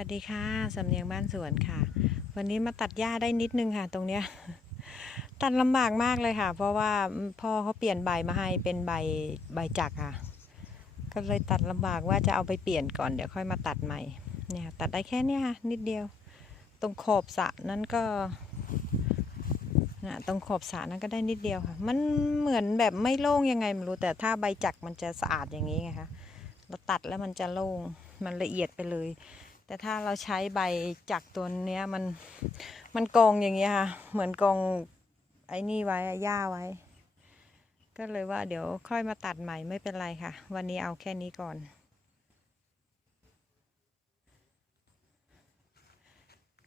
วัสดีค่ะสำเนียงบ้านสวนค่ะ วันนี้มาตัดหญ้าได้นิดนึงค่ะ ตรงเนี้ย ตัดลำบากมากเลยค่ะ เพราะว่าพ่อเขาเปลี่ยนใบมาให้เป็นใบใบจักค่ะ ก็เลยตัดลำบากว่าจะเอาไปเปลี่ยนก่อนเดี๋ยวค่อยมาตัดใหม่เนี่ยค่ะตัดได้แค่เนี้ยค่ะ นิดเดียว ตรงขอบสะนั้นก็นะตรงขอบสะนั้นก็ได้นิดเดียวค่ะ มันเหมือนแบบไม่โล่งยังไงไม่รู้แต่ถ้าใบจักมันจะสะอาดอย่างนี้ไงคะเราตัดแล้วมันจะโล่งมันละเอียดไปเลย แต่ถ้าเราใช้ใบจักตัวเนี้ยมันมันกองอย่างเงี้ยค่ะ เหมือนกองไอ้นี่ไว้อะหญ้าไว้ ก็เลยว่าเดี๋ยวค่อยมาตัดใหม่ไม่เป็นไรค่ะ วันนี้เอาแค่นี้ก่อน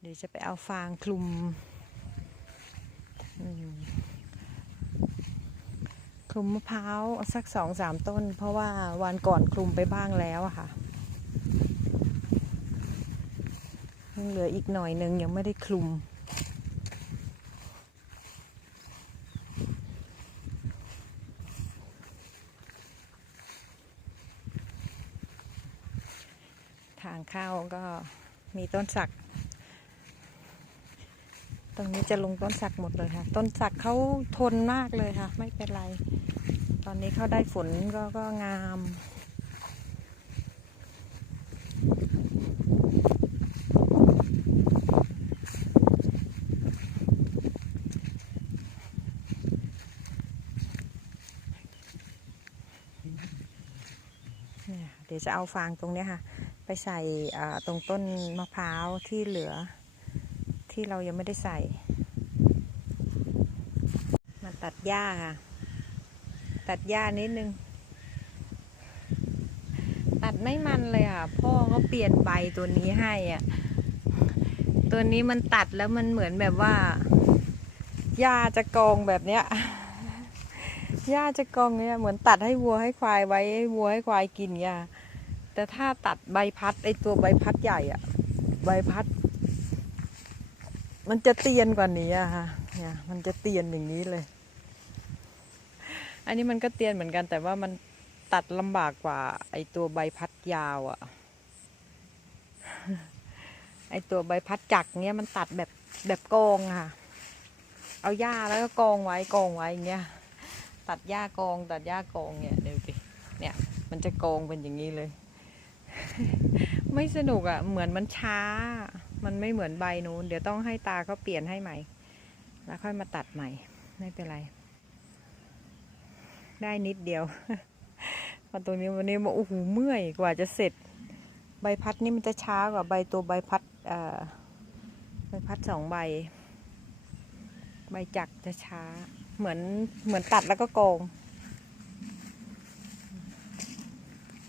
เดี๋ยวจะไปเอาฟางคลุมคลุมมะพร้าวสักสองสามต้น เพราะว่าวันก่อนคลุมไปบ้างแล้วอะค่ะ ยังเหลืออีกหน่อยหนึ่งยังไม่ได้คลุม ทางเข้าก็มีต้นสัก ตรงนี้จะลงต้นสักหมดเลยค่ะ ต้นสักเขาทนมากเลยค่ะ ไม่เป็นไร ตอนนี้เขาได้ฝนก็ก็งาม ดี๋ยวจะเอาฟางตรงนี้ค่ะ ไปใส่ตรงต้นมะพร้าวที่เหลือ ที่เรายังไม่ได้ใส่ มาตัดหญ้าค่ะ ตัดหญ้านิดนึง ตัดไม่มันเลยค่ะ พ่อเขาเปลี่ยนใบตัวนี้ให้อะ ตัวนี้มันตัดแล้วมันเหมือนแบบว่าหญ้าจะกองแบบเนี้ยหญ้าจะกองเนี่ยเหมือนตัดให้วัวให้ควายไว้ให้วัวให้ควายกินเนี่ย แต่ถ้าตัดใบพัดไอตัวใบพัดใหญ่อะใบพัด มันจะเตียนกว่านี้อะค่ะเนี่ยมันจะเตียนอย่างนี้เลย อันนี้มันก็เตียนเหมือนกัน แต่ว่ามันตัดลำบากกว่า ไอตัวใบพัดยาวอะไอตัวใบพัดจักเนี้ยมันตัดแบบแบบกองค่ะ เอาหญ้าแล้วก็กองไว้กองไว้อย่างเงี้ย ตัดหญ้ากองตัดหญ้ากองเนี่ยเดี๋ยวดิเนี่ยมันจะกองเป็นอย่างนี้เลย ไม่สนุกอะ่ะ เหมือนมันช้า มันไม่เหมือนใบนู้น เดี๋ยวต้องให้ตาเขาเปลี่ยนให้ใหม่ แล้วค่อยมาตัดใหม่ ไม่เป็นไร ได้นิดเดียวพอตรงนี้วันนี้บอกโอ้โหเมื่อยกว่าจะเสร็จ ใบพัดนี่มันจะช้ากว่าใบตัวใบพัดใบพัดสองใบ ใบจักจะช้า เหมือนเหมือนตัดแล้วก็โกง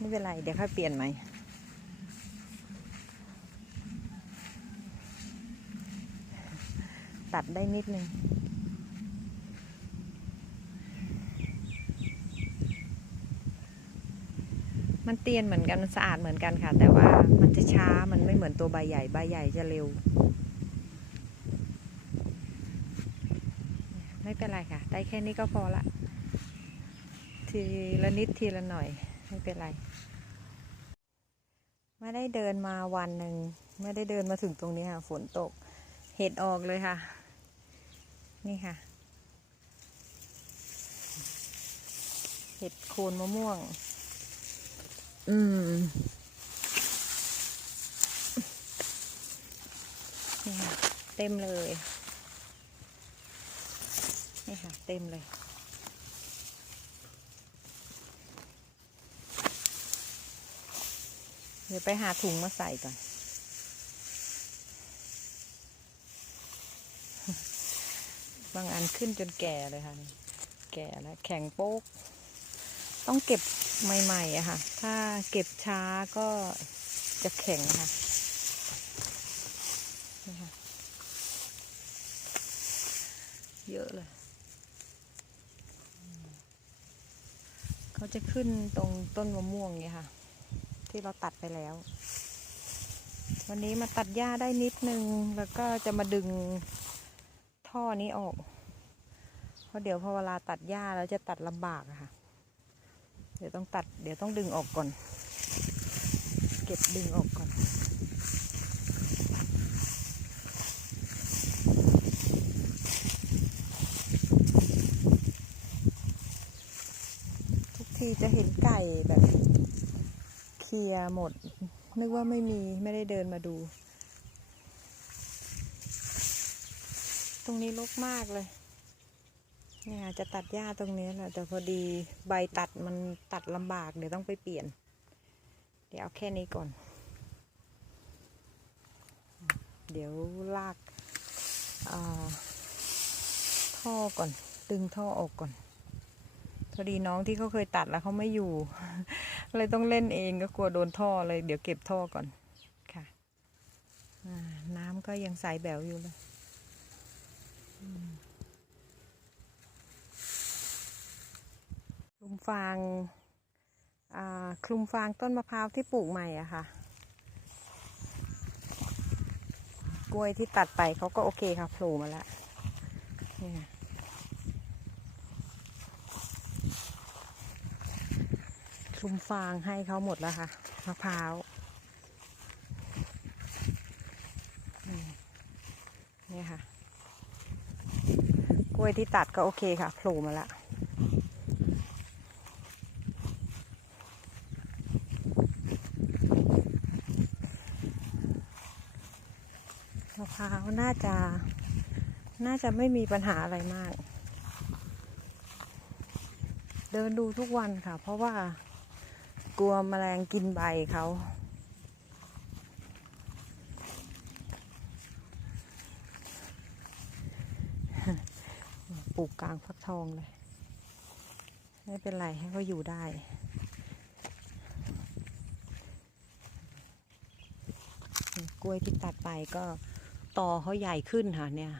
ไม่เป็นไร เดี๋ยวค่อยเปลี่ยนใหม่ตัดได้นิดนึงมันเตียนเหมือนกัน มันสะอาดเหมือนกันค่ะ แต่ว่ามันจะช้ามันไม่เหมือนตัวใบใหญ่ ใบใหญ่จะเร็ว ไม่เป็นไรค่ะ ได้แค่นี้ก็พอละ ทีละนิดทีละหน่อย ไม่เป็นไร ไม่ได้เดินมาวันหนึ่งไม่ได้เดินมาถึงตรงนี้ค่ะ ฝนตก เห็ดออกเลยค่ะ นี่ค่ะ เห็ดโคนมะม่วง อืมนี่ค่ะ เต็มเลย นี่ค่ะ เต็มเลย เดี๋ยวไปหาถุงมาใส่ก่อน บางอันขึ้นจนแก่เลยค่ะ แก่แล้วแข็งโป๊ก ต้องเก็บใหม่ๆอะค่ะ ถ้าเก็บช้าก็จะแข็งค่ะนี่ค่ะ เยอะเลยเขาจะขึ้นตรงต้นมะม่วงเนี่ยค่ะ ที่เราตัดไปแล้ว วันนี้มาตัดหญ้าได้นิดนึง แล้วก็จะมาดึงท่อนี้ออก เพราะเดี๋ยวพอเวลาตัดหญ้าแล้วจะตัดลำบากค่ะ เดี๋ยวต้องตัด เดี๋ยวต้องดึงออกก่อน เก็บดึงออกก่อนทีจะเห็นไก่แบบ ลียหมด นึกว่าไม่มีไม่ได้เดินมาดู ตรงนี้รกมากเลย เนี่ยจะตัดหญ้าตรงนี้แหละแต่พอดีใบตัดมันตัดลำบาก เดี๋ยวต้องไปเปลี่ยน เดี๋ยวเอาแค่นี้ก่อน เดี๋ยวลากาท่อก่อน ดึงท่อออกก่อน พอดีน้องที่เขาเคยตัดแล้วเขาไม่อยู่ เลยต้องเล่นเองก็กลัวโดนท่อเลย เดี๋ยวเก็บท่อก่อนค่ะน้ำก็ยังใสแบวอยู่เลยคลุมฟางคลุมฟางต้นมะพร้าวที่ปลูกใหม่อะค่ะ กล้วยที่ตัดไปเขาก็โอเคค่ะโผล่มาแล้วเนี่ย คลุมฟางให้เขาหมดแล้วค่ะมะพร้าวนี่ค่ะ กล้วยที่ตัดก็โอเคค่ะโผล่มาแล้วมะพร้าวน่าจะ น่าจะไม่มีปัญหาอะไรมาก เดินดูทุกวันค่ะ เพราะว่า กลัวแมลงกินใบเขาปลูกกลางฟักทองเลย ไม่เป็นไรให้เขาอยู่ได้ กล้วยที่ตัดไปก็ตอเขาใหญ่ขึ้นค่ะเนี่ย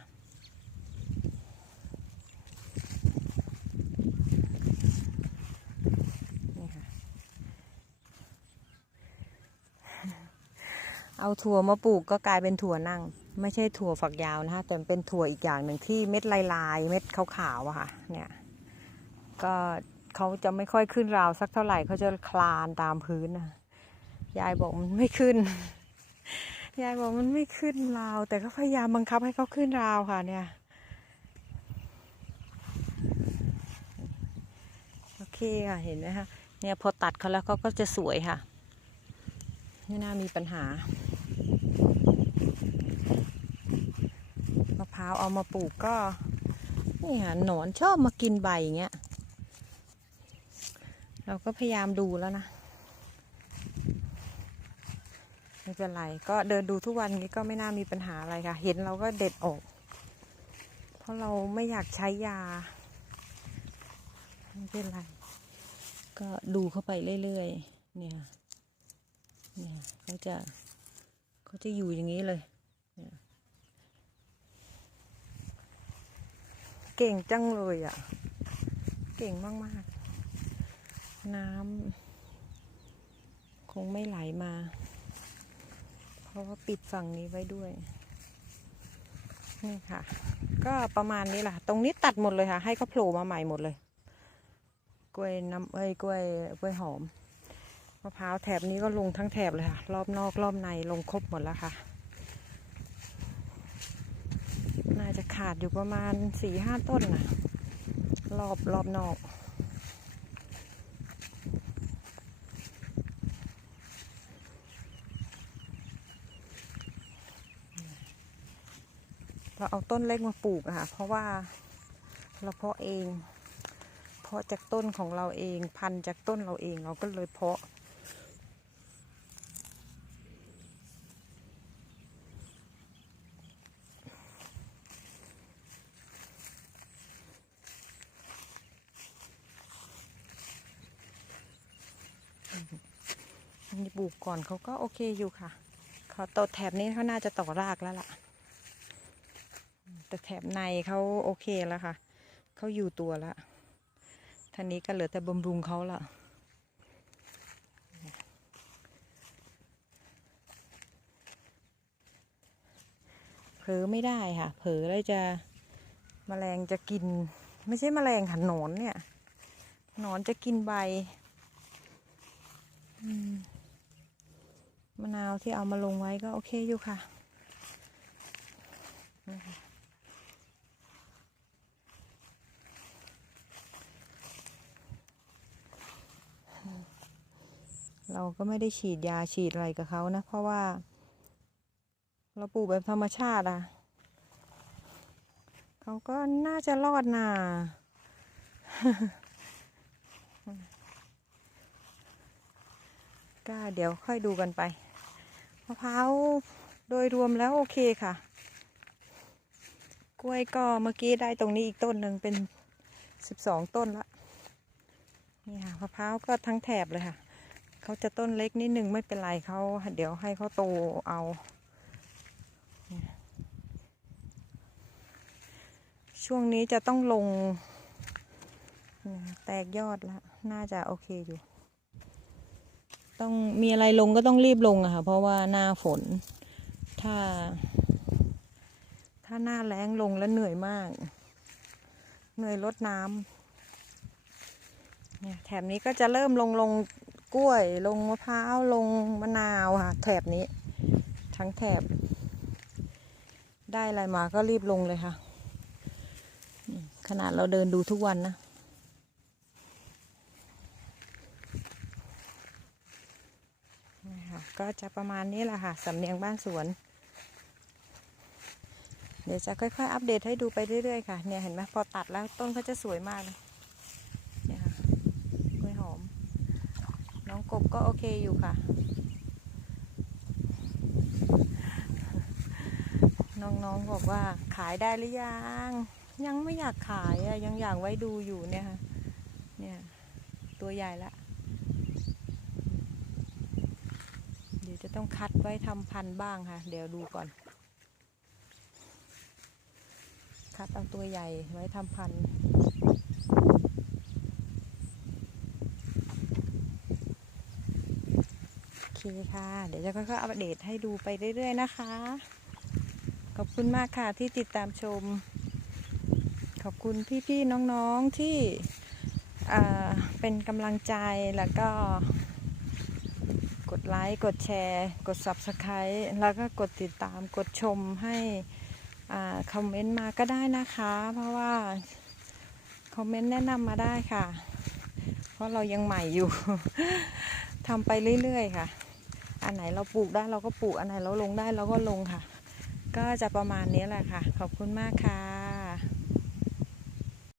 เอาถั่วมาปลูกก็กลายเป็นถั่วนั่ง ไม่ใช่ถั่วฝักยาวนะคะแต่เป็นถั่วอีกอย่างหนึ่งที่เม็ดลายๆเม็ดขาวๆอะค่ะ เนี่ย ก็เขาจะไม่ค่อยขึ้นราวสักเท่าไหร่เขาจะคลานตามพื้นนะยายบอกมันไม่ขึ้น ยายบอกมันไม่ขึ้นราว แต่ก็พยายามบังคับให้เขาขึ้นราวค่ะ เนี่ยโอเคค่ะเห็นไหมคะเนี่ยพอตัดเขาแล้วเขาก็จะสวยค่ะ ไม่น่ามีปัญหามะพ ร้าวเอามาปลูกก็นี่ค่ะหนอนชอบมากินใบอย่างเงี้ย เราก็พยายามดูแล้วนะไม่เป็นไรก็เดินดูทุกวันนี้ก็ไม่น่ามีปัญหาอะไรค่ะ เห็นเราก็เด็ดออก เพราะเราไม่อยากใช้ยา ไม่เป็นไร ก็ดูเข้าไปเรื่อยๆ เนี่ย เนี่ยเขาจะเขาจะอยู่อย่างนี้เลยเนี่ย เก่งจังเลยอะ เก่งมากๆ น้ำคงไม่ไหลมา เพราะว่าปิดฝั่งนี้ไว้ด้วย นี่ค่ะ ก็ประมาณนี้แหละตรงนี้ตัดหมดเลยค่ะ ให้เขาโผล่มาใหม่หมดเลย กล้วยน้ำเอ้ยกล้วยกล้วยหอมมะพร้าวแถบนี้ก็ลงทั้งแถบเลยค่ะ รอบนอกรอบในลงครบหมดแล้วค่ะ น่าจะ ขาดอยู่ประมาณสี่ห้าต้นนะรอบรอบนอก เราเอาต้นเล็กมาปลูกอะค่ะ เพราะว่าเราเพาะเอง เพาะจากต้นของเราเอง พันจากต้นเราเองเราก็เลยเพาะ อันนี้ปลูกก่อนเขาก็โอเคอยู่ค่ะเขาตแถบนี้เขาน่าจะต่อรากแล้วล่ะ แต่แถบในเขาโอเคแล้วค่ะ เขาอยู่ตัวแล้วท่านี้ก็เหลือแต่บำรุงเขาละเผลอไม่ได้ค่ะ เผลอแล้วจะแมลงจะกิน ไม่ใช่แมลงค่ะหนอนเนี่ย หนอนจะกินใบ อืม มะนาวที่เอามาลงไว้ก็โอเคอยู่ค่ะ เราก็ไม่ได้ฉีดยาฉีดอะไรกับเขานะ เพราะว่า เราปลูกแบบธรรมชาติอะ เขาก็น่าจะรอดน่ะ ก็เดี๋ยวค่อยดูกันไปมะพร้าวโดยรวมแล้วโอเคค่ะ กล้วยก็เมื่อกี้ได้ตรงนี้อีกต้นหนึ่งเป็นสิบสองต้นละนี่ค่ะมะพร้าวก็ทั้งแถบเลยค่ะเขาจะต้นเล็กนิดนึงไม่เป็นไรเขาเดี๋ยวให้เขาโตเอาช่วงนี้จะต้องลง แตกยอดแล้ว น่าจะโอเคอยู่ ต้องมีอะไรลงก็ต้องรีบลงอะค่ะ เพราะว่าหน้าฝน ถ้า ถ้าหน้าแล้งลงแล้วเหนื่อยมาก เหนื่อยลดน้ำเนี่ยแถบนี้ก็จะเริ่มลงลงกล้วย ลงมะพร้าวลงมะนาวค่ะแถบนี้ ทั้งแถบ ได้อะไรมาก็รีบลงเลยค่ะ ขนาดเราเดินดูทุกวันนะ นี่ค่ะ ก็จะประมาณนี้แหละค่ะสำเนียงบ้านสวน เดี๋ยวจะค่อยๆ อัปเดตให้ดูไปเรื่อยๆค่ะ เนี่ยเห็นไหมพอตัดแล้วต้นเขาจะสวยมากเลยเนี่ยค่ะกล้วยหอม น้องกบก็โอเคอยู่ค่ะ น้องๆบอกว่าขายได้หรือยัง ยังไม่อยากขายอะยังอยากไว้ดูอยู่เนี่ยค่ะ เนี่ยตัวใหญ่ละ เดี๋ยวจะ ต้องคัดไว้ทำพันธุ์บ้างค่ะ เดี๋ยวดูก่อน คัดเอาตัวใหญ่ไว้ทำพันธุ์โอเคค่ะ เดี๋ยวจะค่อยๆอัปเดตให้ดูไปเรื่อยๆนะคะ ขอบคุณมากค่ะที่ติดตามชม ขอบคุณพี่ๆน้องๆที่เป็นกำลังใจแล้วก็ กดไลค์ กดแชร์ กด Subscribe แล้วก็กดติดตามกดชมให้คอมเมนต์มาก็ได้นะคะ เพราะว่าคอมเมนต์แนะนำมาได้ค่ะ เพราะเรายังใหม่อยู่ ทำไปเรื่อยๆค่ะ อันไหนเราปลูกได้เราก็ปลูก อันไหนเราลงได้เราก็ลงค่ะ ก็จะประมาณนี้แหละค่ะ ขอบคุณมากค่ะ